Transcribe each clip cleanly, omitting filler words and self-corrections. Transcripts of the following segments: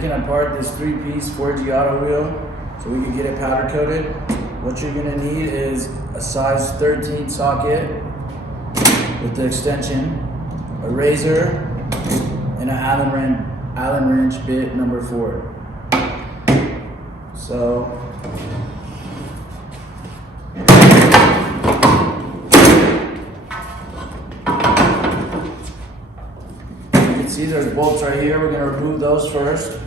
taking apart this 3-piece Forgiato wheel so we can get it powder coated. What you're gonna need is a size 13 socket with the extension, a razor, and an Allen wrench bit number 4. So you can see there's bolts right here. We're gonna remove those first.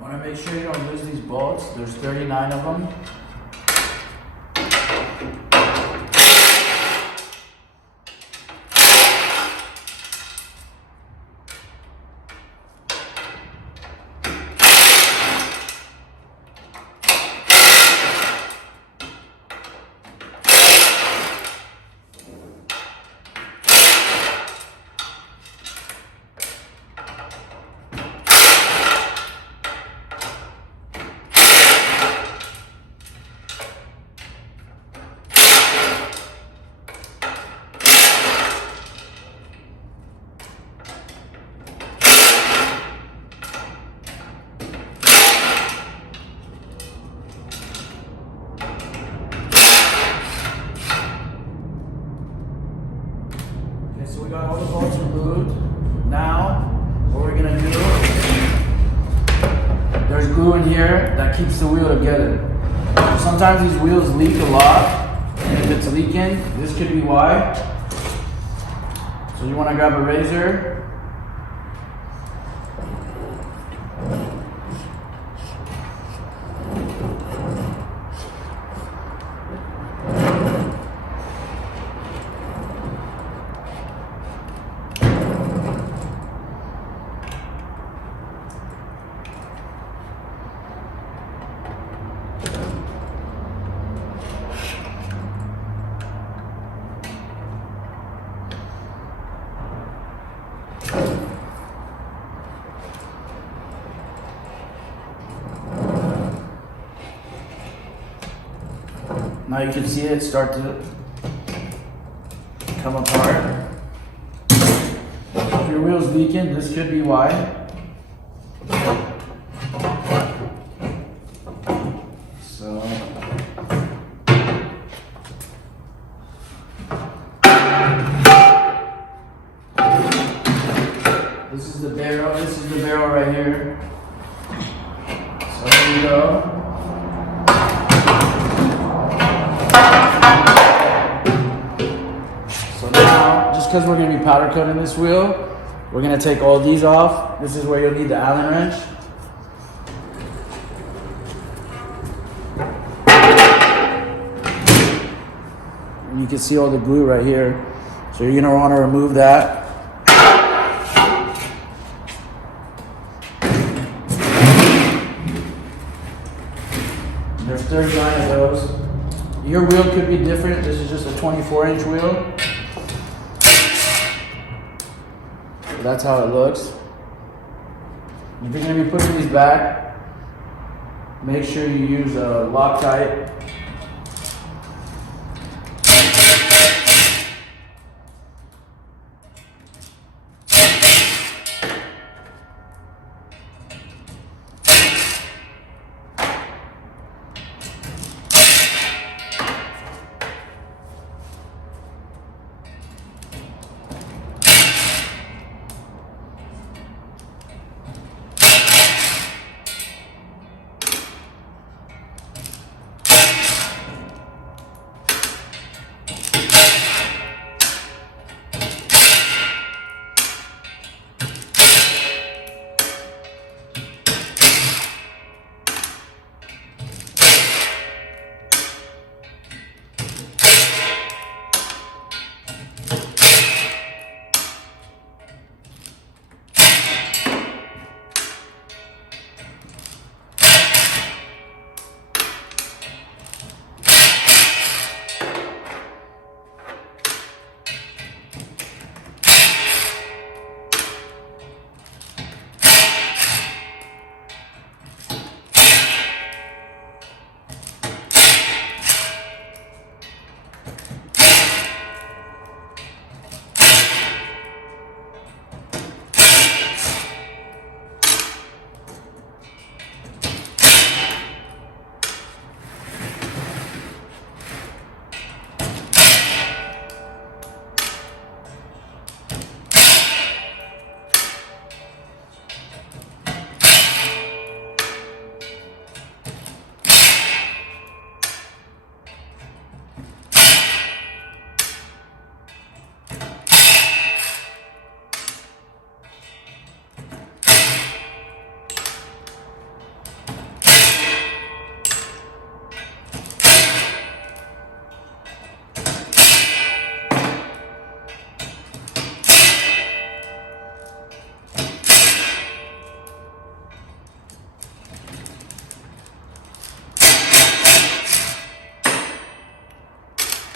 Want to make sure you don't lose these bolts. There's 39 of them. So we got all the bolts removed. Now, what we're gonna do, there's glue in here that keeps the wheel together. Sometimes these wheels leak a lot, and if it's leaking, this could be why. So you wanna grab a razor. Now you can see it start to come apart. If your wheel's leaking, this could be why. So this is the barrel. This is the barrel right here. So here we go. Because we're going to be powder coating this wheel, we're going to take all these off. This is where you'll need the Allen wrench. you can see all the glue right here. So you're gonna wanna remove that. There's 39 of those. Your wheel could be different. This is just a 24-inch wheel. So that's how it looks. If you're gonna be putting these back, make sure you use a Loctite.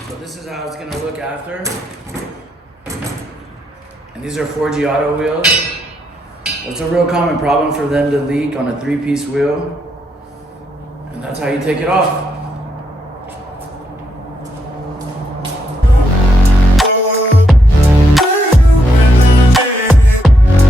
So this is how it's gonna look after. And these are Forgiato wheels. It's a real common problem for them to leak on a 3-piece wheel. And that's how you take it off.